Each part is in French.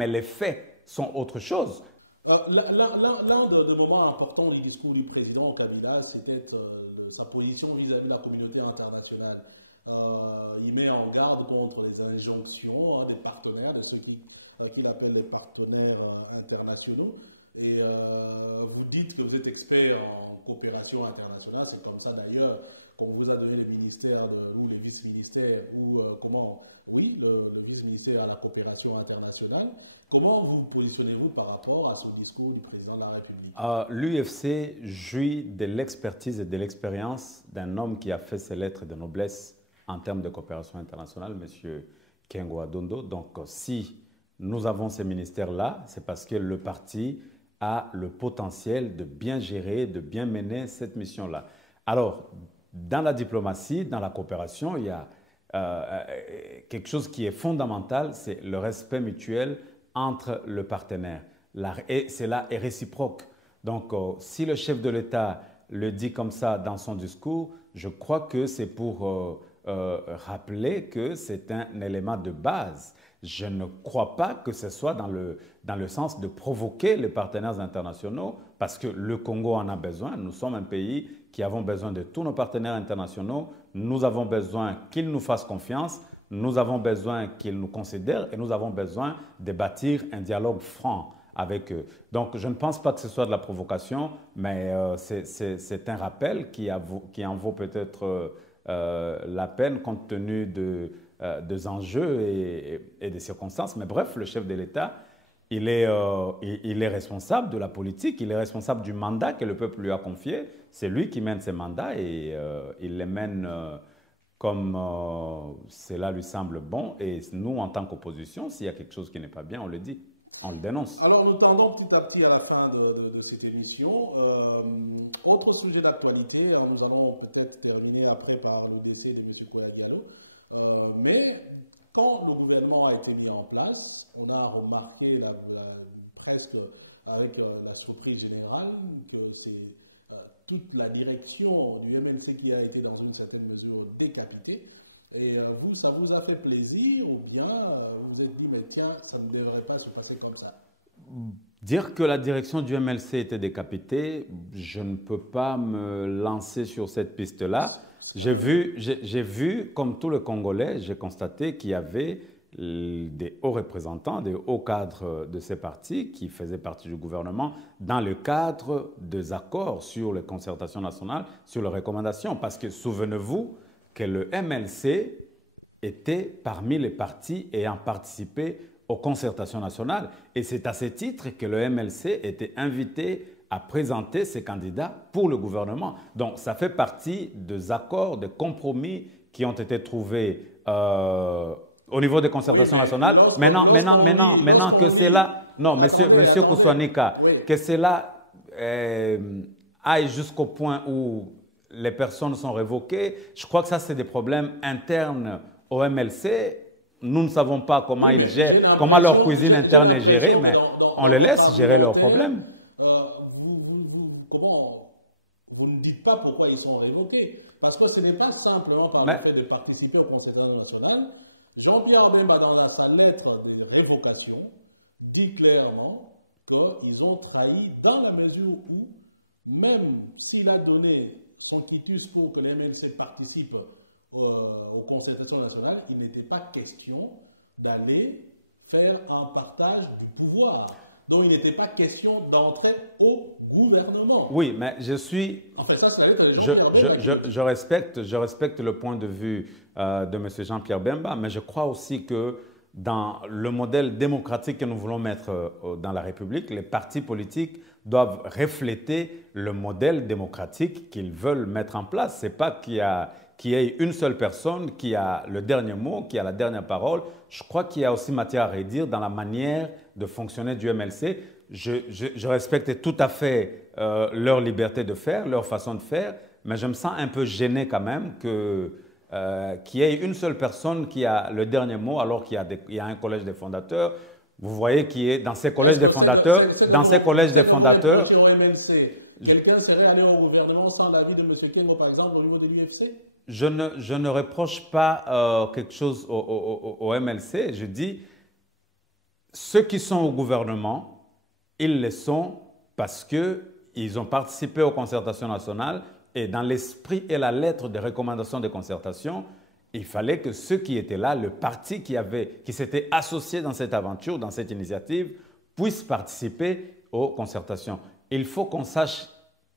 mais les faits sont autre chose. L'un des moments importants du discours du président Kabila, c'était sa position vis-à-vis de la communauté internationale. Il met en garde contre les injonctions des partenaires, de ceux qu'il appelle les partenaires internationaux. Et vous dites que vous êtes expert en coopération internationale, c'est comme ça d'ailleurs qu'on vous a donné le ministère ou le vice-ministère, ou le vice-ministère à la coopération internationale. Comment vous positionnez-vous par rapport à ce discours du président de la République? L'UFC jouit de l'expertise et de l'expérience d'un homme qui a fait ses lettres de noblesse en termes de coopération internationale, M. Kengo Adondo. Donc, si nous avons ces ministères-là, c'est parce que le parti a le potentiel de bien gérer, de bien mener cette mission-là. Alors, dans la diplomatie, dans la coopération, il y a quelque chose qui est fondamental, c'est le respect mutuel entre le partenaire. Et cela est réciproque. Donc, si le chef de l'État le dit comme ça dans son discours, je crois que c'est pour rappeler que c'est un élément de base. Je ne crois pas que ce soit dans le sens de provoquer les partenaires internationaux, parce que le Congo en a besoin. Nous sommes un pays qui avons besoin de tous nos partenaires internationaux. Nous avons besoin qu'ils nous fassent confiance. Nous avons besoin qu'ils nous considèrent et nous avons besoin de bâtir un dialogue franc avec eux. Donc, je ne pense pas que ce soit de la provocation, mais c'est un rappel qui en vaut peut-être la peine compte tenu des enjeux et des circonstances. Mais bref, le chef de l'État, il est responsable de la politique, il est responsable du mandat que le peuple lui a confié. C'est lui qui mène ses mandats et il les mène comme cela lui semble bon. Et nous, en tant qu'opposition, s'il y a quelque chose qui n'est pas bien, on le dit, on le dénonce. Alors, nous tendons petit à petit à la fin de cette émission. Autre sujet d'actualité, nous allons peut-être terminer après par le décès de M. Kola Diallo. Mais quand le gouvernement a été mis en place, on a remarqué presque avec la surprise générale que c'est toute la direction du MNC qui a été dans une certaine mesure décapitée. Et vous, ça vous a fait plaisir ou bien vous vous êtes dit, mais tiens, ça ne devrait pas se passer comme ça? Dire que la direction du MLC était décapitée, je ne peux pas me lancer sur cette piste-là. J'ai vu, comme tous les Congolais, j'ai constaté qu'il y avait des hauts représentants, des hauts cadres de ces partis qui faisaient partie du gouvernement dans le cadre des accords sur les concertations nationales, sur les recommandations. Parce que souvenez-vous que le MLC était parmi les partis ayant participé aux concertations nationales. Et c'est à ce titre que le MLC était invité à présenter ses candidats pour le gouvernement. Donc, ça fait partie des accords, des compromis qui ont été trouvés au niveau des concertations nationales. Maintenant que c'est là, non, monsieur Kousouanika, que cela aille jusqu'au point où les personnes sont révoquées, je crois que ça, c'est des problèmes internes au MLC. Nous ne savons pas comment ils gèrent, comment leur cuisine interne est gérée, mais on les laisse gérer leurs problèmes. Vous ne dites pas pourquoi ils sont révoqués. Parce que ce n'est pas simplement par le fait de participer au concertation national. Jean-Pierre Bemba, dans sa lettre de révocation, dit clairement qu'ils ont trahi dans la mesure où, même s'il a donné son quitus pour que les MLC participent aux concertations nationales, il n'était pas question d'aller faire un partage du pouvoir. Donc, il n'était pas question d'entrer au gouvernement. Oui, mais je suis... En fait, ça, c'est la lettre de je respecte le point de vue de M. Jean-Pierre Bemba, mais je crois aussi que dans le modèle démocratique que nous voulons mettre dans la République, les partis politiques doivent refléter le modèle démocratique qu'ils veulent mettre en place. Ce n'est pas qu'il y ait une seule personne qui a le dernier mot, qui a la dernière parole. Je crois qu'il y a aussi matière à redire dans la manière de fonctionner du MLC. Je respecte tout à fait leur liberté de faire, leur façon de faire, mais je me sens un peu gêné quand même qu'il y ait une seule personne qui a le dernier mot alors qu'il y a un collège des fondateurs. Vous voyez qui est dans ces collèges des fondateurs, quelqu'un serait allé au gouvernement sans l'avis de M. Kengo, par exemple, au niveau de l'UFC? Je ne reproche pas quelque chose au MLC. Je dis, ceux qui sont au gouvernement, ils le sont parce qu'ils ont participé aux concertations nationales et dans l'esprit et la lettre des recommandations de concertation, il fallait que ceux qui étaient là, le parti qui s'était associé dans cette aventure, dans cette initiative, puissent participer aux concertations. Il faut qu'on sache,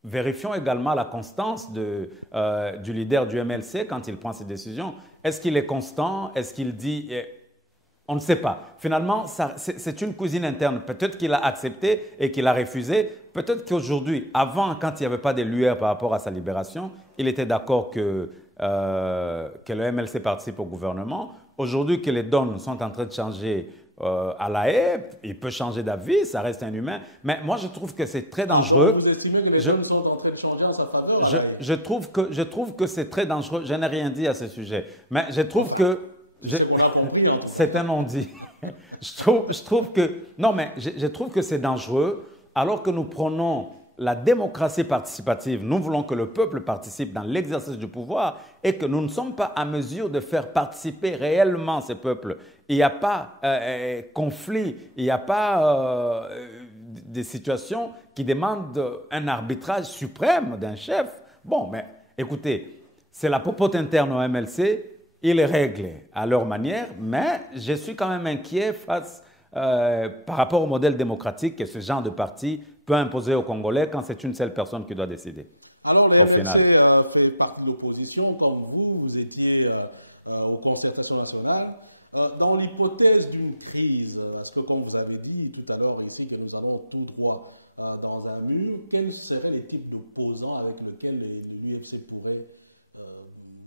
vérifions également la constance du leader du MLC quand il prend ses décisions. Est-ce qu'il est constant? Est-ce qu'il dit… On ne sait pas. Finalement, c'est une cuisine interne. Peut-être qu'il a accepté et qu'il a refusé. Peut-être qu'aujourd'hui, avant, quand il n'y avait pas de lueur par rapport à sa libération, il était d'accord que le MLC participe au gouvernement. Aujourd'hui que les donnes sont en train de changer à la haie, il peut changer d'avis, ça reste un humain. Mais moi, je trouve que c'est très dangereux. Vous estimez que les donnes sont en train de changer en sa faveur? Je trouve que c'est très dangereux. Je n'ai rien dit à ce sujet. Mais je trouve que… C'est un non-dit. je trouve que c'est dangereux alors que nous prenons la démocratie participative. Nous voulons que le peuple participe dans l'exercice du pouvoir et que nous ne sommes pas à mesure de faire participer réellement ces peuples. Il n'y a pas conflit, il n'y a pas des situations qui demandent un arbitrage suprême d'un chef. Bon, mais écoutez, c'est la popote interne au MLC. Ils règlent à leur manière, mais je suis quand même inquiet par rapport au modèle démocratique que ce genre de parti peut imposer aux Congolais quand c'est une seule personne qui doit décider. Alors, le MLC fait partie de l'opposition, comme vous étiez aux concertations nationales. Dans l'hypothèse d'une crise, parce que comme vous avez dit tout à l'heure ici que nous allons tout droit dans un mur, quels seraient les types d'opposants avec lesquels l'UFC pourrait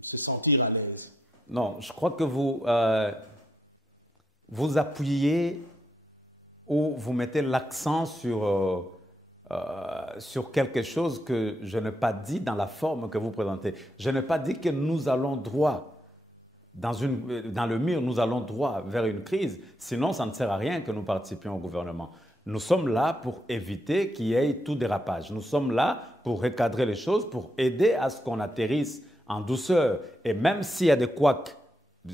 se sentir à l'aise? Non, je crois que vous appuyez ou vous mettez l'accent sur quelque chose que je n'ai pas dit dans la forme que vous présentez. Je n'ai pas dit que nous allons droit dans le mur, nous allons droit vers une crise. Sinon, ça ne sert à rien que nous participions au gouvernement. Nous sommes là pour éviter qu'il y ait tout dérapage. Nous sommes là pour recadrer les choses, pour aider à ce qu'on atterrisse en douceur. Et même s'il y a des couacs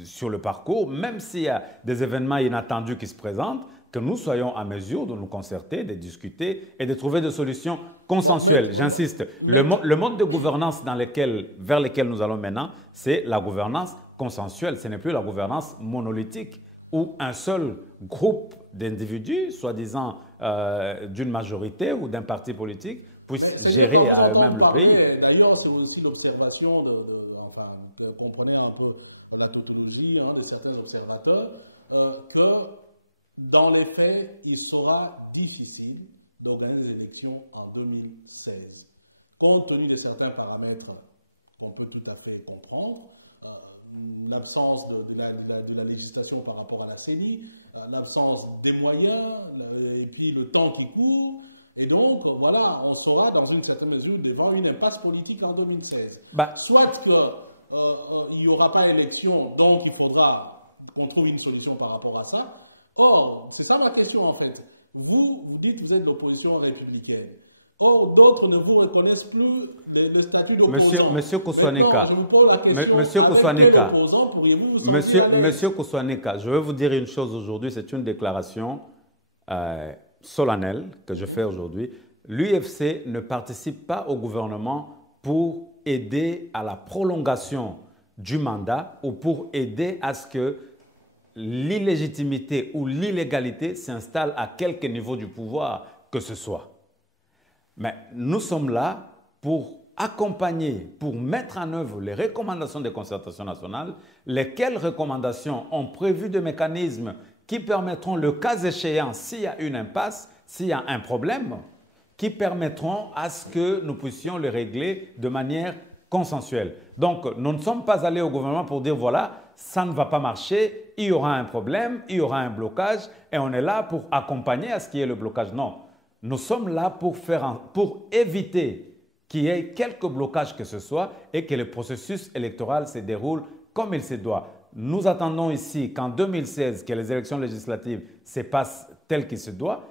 sur le parcours, même s'il y a des événements inattendus qui se présentent, que nous soyons à mesure de nous concerter, de discuter et de trouver des solutions consensuelles. J'insiste, le mode de gouvernance vers lequel nous allons maintenant, c'est la gouvernance consensuelle. Ce n'est plus la gouvernance monolithique où un seul groupe d'individus, soi-disant d'une majorité ou d'un parti politique, puissent gérer à eux-mêmes le pays. D'ailleurs, c'est aussi l'observation vous comprenez un peu la tautologie de certains observateurs, que dans les faits, il sera difficile d'organiser des élections en 2016, compte tenu de certains paramètres qu'on peut tout à fait comprendre, l'absence de la législation par rapport à la CENI, l'absence des moyens, et puis le temps qui court. Et donc, voilà, on sera dans une certaine mesure devant une impasse politique en 2016. Soit qu'il n'y aura pas élection, donc il faudra qu'on trouve une solution par rapport à ça. Or, c'est ça ma question en fait. Vous dites que vous êtes l'opposition républicaine. Or, d'autres ne vous reconnaissent plus le statut d'opposant. Monsieur Kousouaneka, Monsieur Kousouaneka, je veux vous dire une chose aujourd'hui, c'est une déclaration solennelle que je fais aujourd'hui. L'UFC ne participe pas au gouvernement pour aider à la prolongation du mandat ou pour aider à ce que l'illégitimité ou l'illégalité s'installe à quelque niveau du pouvoir que ce soit. Mais nous sommes là pour accompagner, pour mettre en œuvre les recommandations des concertations nationales, lesquelles recommandations ont prévu des mécanismes qui permettront, le cas échéant, s'il y a une impasse, s'il y a un problème, qui permettront à ce que nous puissions le régler de manière consensuelle. Donc, nous ne sommes pas allés au gouvernement pour dire, voilà, ça ne va pas marcher, il y aura un problème, il y aura un blocage, et on est là pour accompagner à ce qu'il y ait le blocage. Non, nous sommes là pour éviter qu'il y ait quelque blocage que ce soit et que le processus électoral se déroule comme il se doit. Nous attendons ici qu'en 2016, que les élections législatives se passent telles qu'il se doit.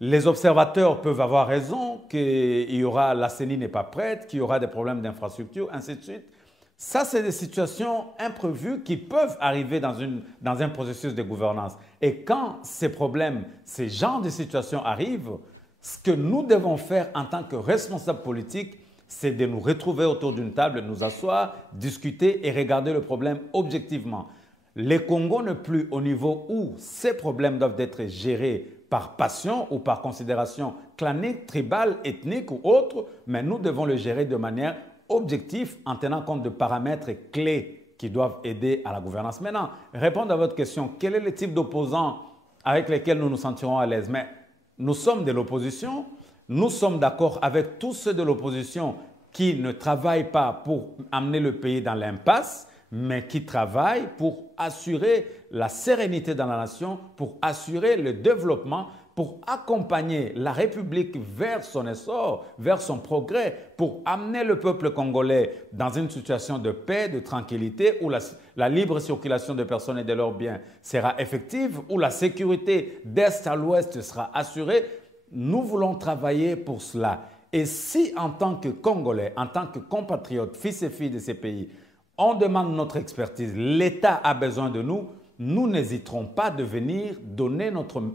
Les observateurs peuvent avoir raison, la CENI n'est pas prête, qu'il y aura des problèmes d'infrastructure, ainsi de suite. Ça, c'est des situations imprévues qui peuvent arriver dans un processus de gouvernance. Et quand ces problèmes, ces genres de situations arrivent, ce que nous devons faire en tant que responsables politiques, c'est de nous retrouver autour d'une table, nous asseoir, discuter et regarder le problème objectivement. Le Congo n'est plus au niveau où ces problèmes doivent être gérés par passion ou par considération clanique, tribale, ethnique ou autre, mais nous devons le gérer de manière objective en tenant compte de paramètres clés qui doivent aider à la gouvernance. Maintenant, répondre à votre question, quel est le type d'opposants avec lesquels nous nous sentirons à l'aise? Mais nous sommes de l'opposition, nous sommes d'accord avec tous ceux de l'opposition qui ne travaillent pas pour amener le pays dans l'impasse, mais qui travaillent pour assurer la sérénité dans la nation, pour assurer le développement, pour accompagner la République vers son essor, vers son progrès, pour amener le peuple congolais dans une situation de paix, de tranquillité, où la libre circulation de personnes et de leurs biens sera effective, où la sécurité d'est à l'ouest sera assurée. Nous voulons travailler pour cela. Et si en tant que Congolais, en tant que compatriotes, fils et filles de ces pays, on demande notre expertise, l'État a besoin de nous, nous n'hésiterons pas de venir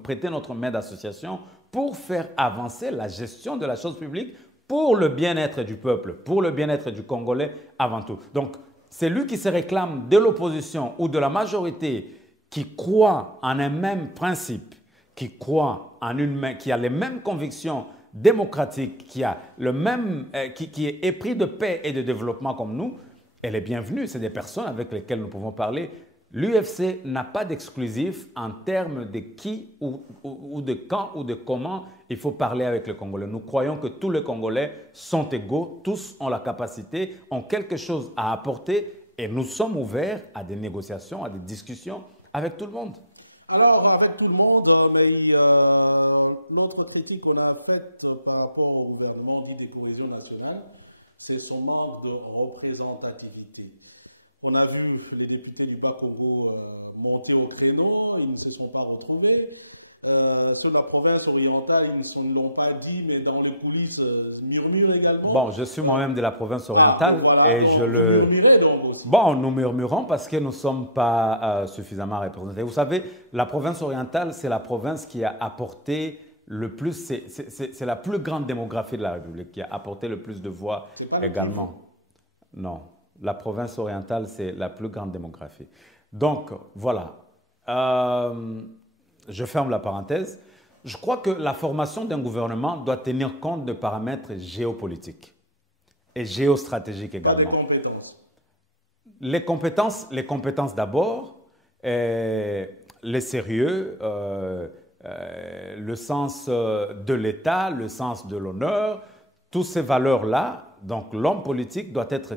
prêter notre main d'association pour faire avancer la gestion de la chose publique pour le bien-être du peuple, pour le bien-être du Congolais avant tout. Donc, celui qui se réclame de l'opposition ou de la majorité qui croit en un même principe, qui croit qui a les mêmes convictions démocratiques, qui est épris de paix et de développement comme nous, elle est bienvenue. C'est des personnes avec lesquelles nous pouvons parler. L'UFC n'a pas d'exclusif en termes de qui ou de quand ou de comment il faut parler avec les Congolais. Nous croyons que tous les Congolais sont égaux, tous ont la capacité, ont quelque chose à apporter et nous sommes ouverts à des négociations, à des discussions avec tout le monde. Alors, avec tout le monde, mais l'autre critique qu'on a faite par rapport au gouvernement dit de cohésion nationale, c'est son manque de représentativité. On a vu les députés du Bas-Congo monter au créneau, ils ne se sont pas retrouvés. Sur la province orientale, ils ne l'ont pas dit, mais dans les coulisses, murmurent également. Bon, je suis moi-même de la province orientale voilà, et je le... Murmurez donc aussi. Bon, nous murmurons parce que nous ne sommes pas suffisamment représentés. Vous savez, la province orientale, c'est la province qui a apporté le plus, c'est la plus grande démographie de la République, qui a apporté le plus de voix également. Non, la province orientale, c'est la plus grande démographie. Donc, voilà. Je ferme la parenthèse. Je crois que la formation d'un gouvernement doit tenir compte de paramètres géopolitiques et géostratégiques également. Les compétences d'abord, le sérieux, le sens de l'État, le sens de l'honneur, toutes ces valeurs-là. Donc l'homme politique doit être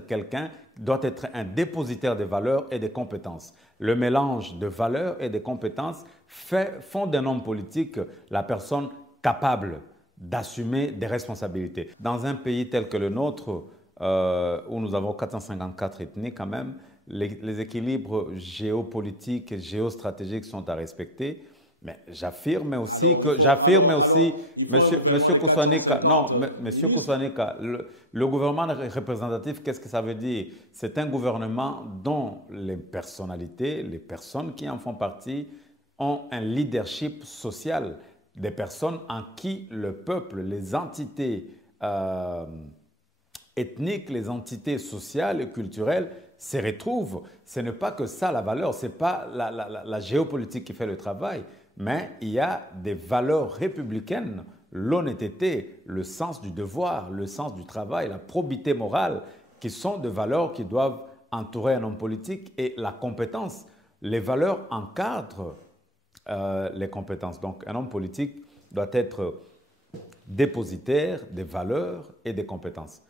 un dépositaire de valeurs et de compétences. Le mélange de valeurs et de compétences font d'un homme politique la personne capable d'assumer des responsabilités. Dans un pays tel que le nôtre, où nous avons 454 ethnies quand même, les équilibres géopolitiques et géostratégiques sont à respecter. Mais j'affirme aussi, Monsieur Koussanika, le gouvernement représentatif, qu'est-ce que ça veut dire? C'est un gouvernement dont les personnalités, les personnes qui en font partie, ont un leadership social, des personnes en qui le peuple, les entités ethniques, les entités sociales et culturelles se retrouvent. Ce n'est pas que ça la valeur, ce n'est pas la géopolitique qui fait le travail. Mais il y a des valeurs républicaines, l'honnêteté, le sens du devoir, le sens du travail, la probité morale, qui sont des valeurs qui doivent entourer un homme politique et la compétence. Les valeurs encadrent les compétences. Donc un homme politique doit être dépositaire des valeurs et des compétences.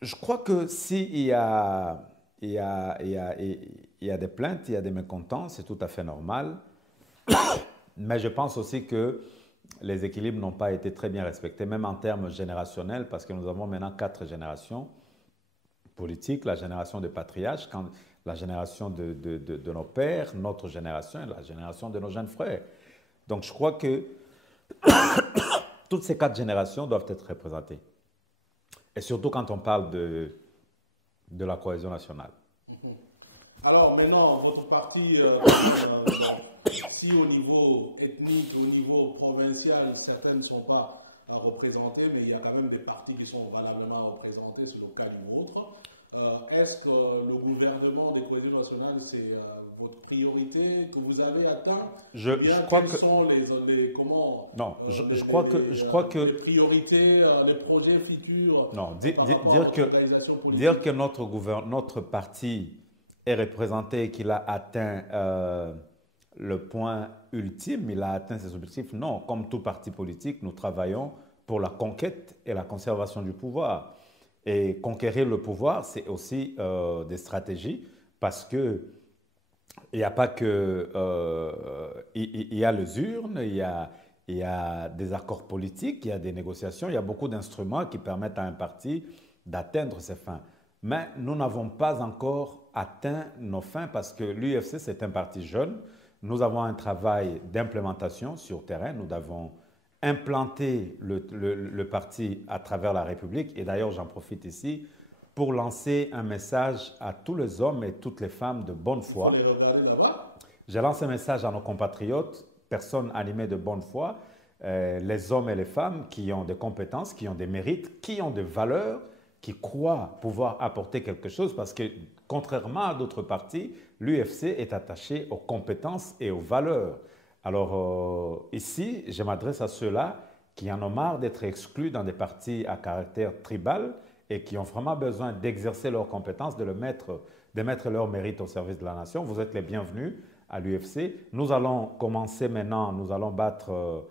Je crois que s'il y a des plaintes, il y a des mécontents, c'est tout à fait normal. Mais je pense aussi que les équilibres n'ont pas été très bien respectés, même en termes générationnels, parce que nous avons maintenant 4 générations politiques, la génération des patriarches, la génération de nos pères, notre génération et la génération de nos jeunes frères. Donc je crois que toutes ces 4 générations doivent être représentées. Et surtout quand on parle de la cohésion nationale. Alors maintenant, votre parti, si au niveau ethnique, au niveau provincial, certaines ne sont pas représentées, mais il y a quand même des partis qui sont valablement représentés, c'est le cas du vôtre. Est-ce que le gouvernement des cohésions nationales, c'est votre priorité que vous avez atteint? Je crois que sont les comment non, je crois que les priorités, les projets futurs. Non, dire que notre parti est représenté et qu'il a atteint le point ultime, il a atteint ses objectifs. Non, comme tout parti politique, nous travaillons pour la conquête et la conservation du pouvoir. Et conquérir le pouvoir, c'est aussi des stratégies parce que il n'y a pas que il y a les urnes, il y a des accords politiques, il y a des négociations, il y a beaucoup d'instruments qui permettent à un parti d'atteindre ses fins. Mais nous n'avons pas encore atteint nos fins parce que l'UFC, c'est un parti jeune. Nous avons un travail d'implémentation sur terrain. Nous avons implanté le parti à travers la République. Et d'ailleurs, j'en profite ici pour lancer un message à tous les hommes et toutes les femmes de bonne foi. J'ai lancé un message à nos compatriotes, personnes animées de bonne foi, les hommes et les femmes qui ont des compétences, qui ont des mérites, qui ont des valeurs, qui croient pouvoir apporter quelque chose parce que, contrairement à d'autres partis, l'UFC est attaché aux compétences et aux valeurs. Alors ici, je m'adresse à ceux-là qui en ont marre d'être exclus dans des partis à caractère tribal et qui ont vraiment besoin d'exercer leurs compétences, de mettre leur mérite au service de la nation. Vous êtes les bienvenus à l'UFC. Nous allons commencer maintenant, nous allons battre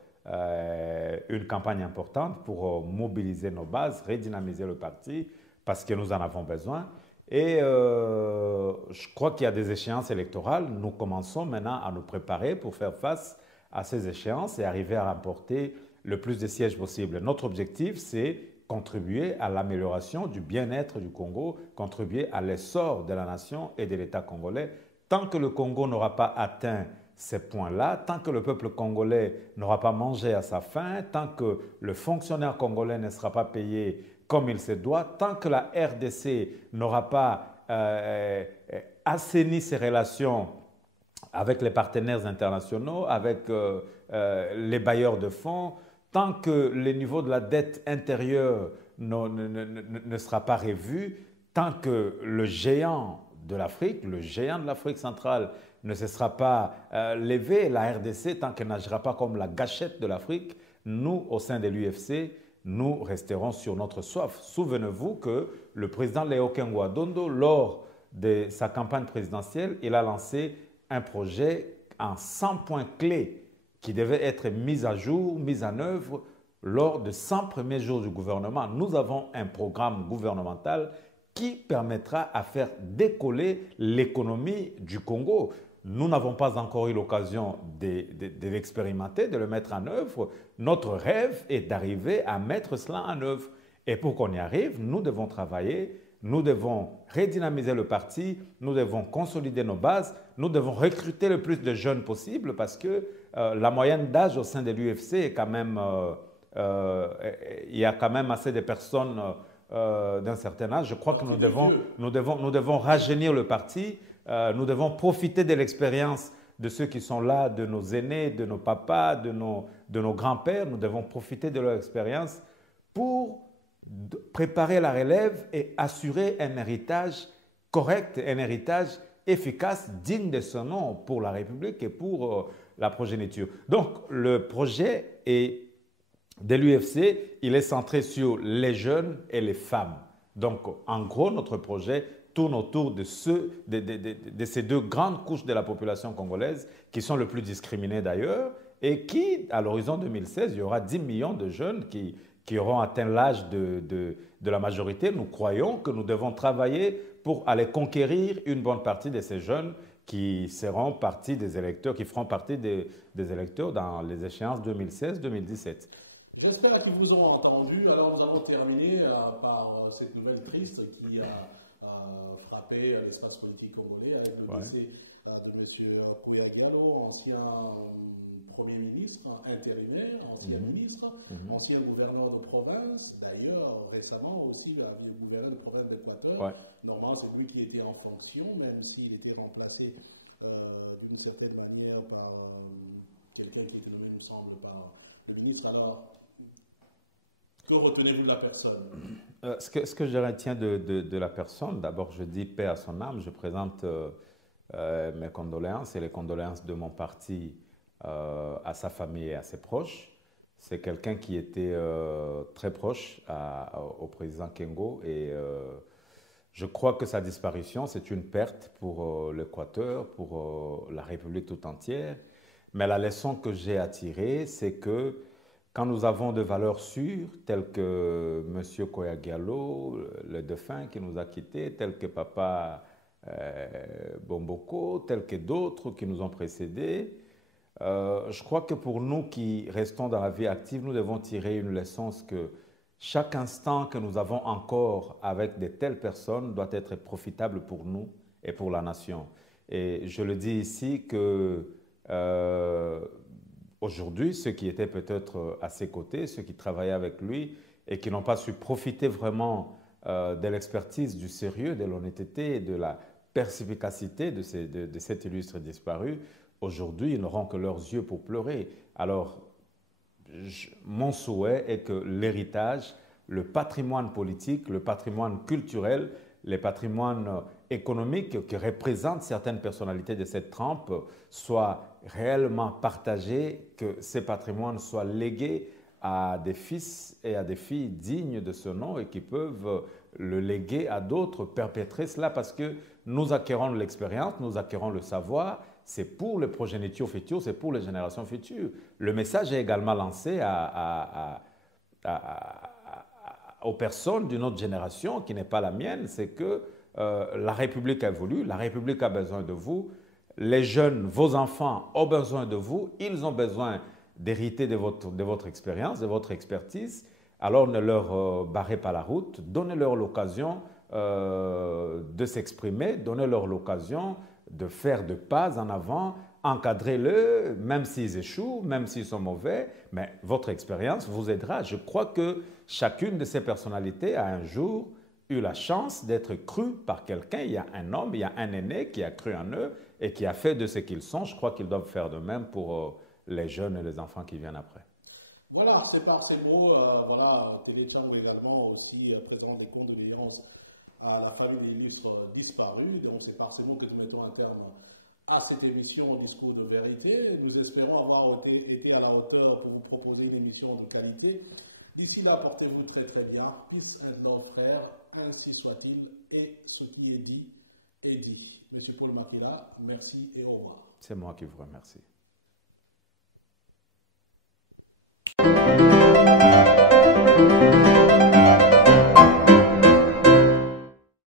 une campagne importante pour mobiliser nos bases, redynamiser le parti parce que nous en avons besoin. Et je crois qu'il y a des échéances électorales. Nous commençons maintenant à nous préparer pour faire face à ces échéances et arriver à remporter le plus de sièges possible. Notre objectif, c'est contribuer à l'amélioration du bien-être du Congo, contribuer à l'essor de la nation et de l'État congolais. Tant que le Congo n'aura pas atteint ces points-là, tant que le peuple congolais n'aura pas mangé à sa faim, tant que le fonctionnaire congolais ne sera pas payé comme il se doit, tant que la RDC n'aura pas assaini ses relations avec les partenaires internationaux, avec les bailleurs de fonds, tant que le niveau de la dette intérieure ne sera pas revu, tant que le géant de l'Afrique, le géant de l'Afrique centrale ne se sera pas levé, la RDC, tant qu'elle n'agira pas comme la gâchette de l'Afrique, nous, au sein de l'UFC, nous resterons sur notre soif. Souvenez-vous que le président Léo Kengwa-Dondo, lors de sa campagne présidentielle, il a lancé un projet en 100 points clés qui devait être mis à jour, mis en œuvre lors de 100 premiers jours du gouvernement. Nous avons un programme gouvernemental qui permettra à faire décoller l'économie du Congo. Nous n'avons pas encore eu l'occasion de l'expérimenter, de le mettre en œuvre. Notre rêve est d'arriver à mettre cela en œuvre. Et pour qu'on y arrive, nous devons travailler, nous devons redynamiser le parti, nous devons consolider nos bases, nous devons recruter le plus de jeunes possible parce que la moyenne d'âge au sein de l'UFC est quand même, il y a quand même assez de personnes d'un certain âge. Je crois que nous devons rajeunir le parti. Nous devons profiter de l'expérience de ceux qui sont là, de nos aînés, de nos papas, de nos grands-pères. Nous devons profiter de leur expérience pour préparer la relève et assurer un héritage correct, un héritage efficace, digne de son nom pour la République et pour la progéniture. Donc, le projet de l'UFC, il est centré sur les jeunes et les femmes. Donc, en gros, notre projet tourne autour de ces deux grandes couches de la population congolaise qui sont les plus discriminées d'ailleurs et qui, à l'horizon 2016, il y aura 10 millions de jeunes qui auront atteint l'âge de la majorité. Nous croyons que nous devons travailler pour aller conquérir une bonne partie de ces jeunes qui seront partie des électeurs, qui feront partie des électeurs dans les échéances 2016-2017. J'espère qu'ils vous ont entendu. Alors nous avons terminé par cette nouvelle triste qui a frappé l'espace politique congolais avec le décès de M. Kouya Diallo, ancien Premier ministre, intérimaire, ancien ministre, ancien gouverneur de province, d'ailleurs récemment aussi gouverneur de province d'Équateur. Ouais. Normalement, c'est lui qui était en fonction, même s'il était remplacé d'une certaine manière par quelqu'un qui était nommé, il me semble, par le ministre. Alors, que retenez-vous de la personne? Ce que je retiens de la personne, d'abord je dis paix à son âme, je présente mes condoléances et les condoléances de mon parti à sa famille et à ses proches. C'est quelqu'un qui était très proche au président Kengo et je crois que sa disparition, c'est une perte pour l'Équateur, pour la République tout entière. Mais la leçon que j'ai à tirer, c'est que quand nous avons des valeurs sûres, telles que M. Koya Diallo, le défunt qui nous a quittés, tels que Papa Bomboko, tels que d'autres qui nous ont précédés, je crois que pour nous qui restons dans la vie active, nous devons tirer une leçon, c'est que chaque instant que nous avons encore avec de telles personnes doit être profitable pour nous et pour la nation. Et je le dis ici que aujourd'hui, ceux qui étaient peut-être à ses côtés, ceux qui travaillaient avec lui et qui n'ont pas su profiter vraiment de l'expertise, du sérieux, de l'honnêteté et de la perspicacité de cet illustre disparu, aujourd'hui, ils n'auront que leurs yeux pour pleurer. Alors, mon souhait est que l'héritage, le patrimoine politique, le patrimoine culturel, les patrimoines économiques qui représentent certaines personnalités de cette trempe soient réellement partagés, que ces patrimoines soient légués à des fils et à des filles dignes de ce nom et qui peuvent le léguer à d'autres, perpétrer cela parce que nous acquérons l'expérience, nous acquérons le savoir. C'est pour les progénitures futures, c'est pour les générations futures. Le message est également lancé aux personnes d'une autre génération qui n'est pas la mienne, c'est que la République a évolué, la République a besoin de vous, les jeunes, vos enfants ont besoin de vous, ils ont besoin d'hériter de votre expérience, de votre expertise, alors ne leur barrez pas la route, donnez-leur l'occasion de s'exprimer, donnez-leur l'occasion de faire de pas en avant, encadrez-le, même s'ils échouent, même s'ils sont mauvais, mais votre expérience vous aidera. Je crois que chacune de ces personnalités a un jour eu la chance d'être crue par quelqu'un. Il y a un homme, il y a un aîné qui a cru en eux et qui a fait de ce qu'ils sont. Je crois qu'ils doivent faire de même pour les jeunes et les enfants qui viennent après. Voilà, c'est par ces mots, voilà, Téléchambre également aussi présente des condoléances à la famille de l'illustre disparu. Donc c'est par ces mots que nous mettons un terme à cette émission Discours de vérité. Nous espérons avoir été à la hauteur pour vous proposer une émission de qualité. D'ici là, portez-vous très très bien. Peace and love, frères. Ainsi soit-il. Et ce qui est dit est dit. Monsieur Paul Makila, merci et au revoir. C'est moi qui vous remercie.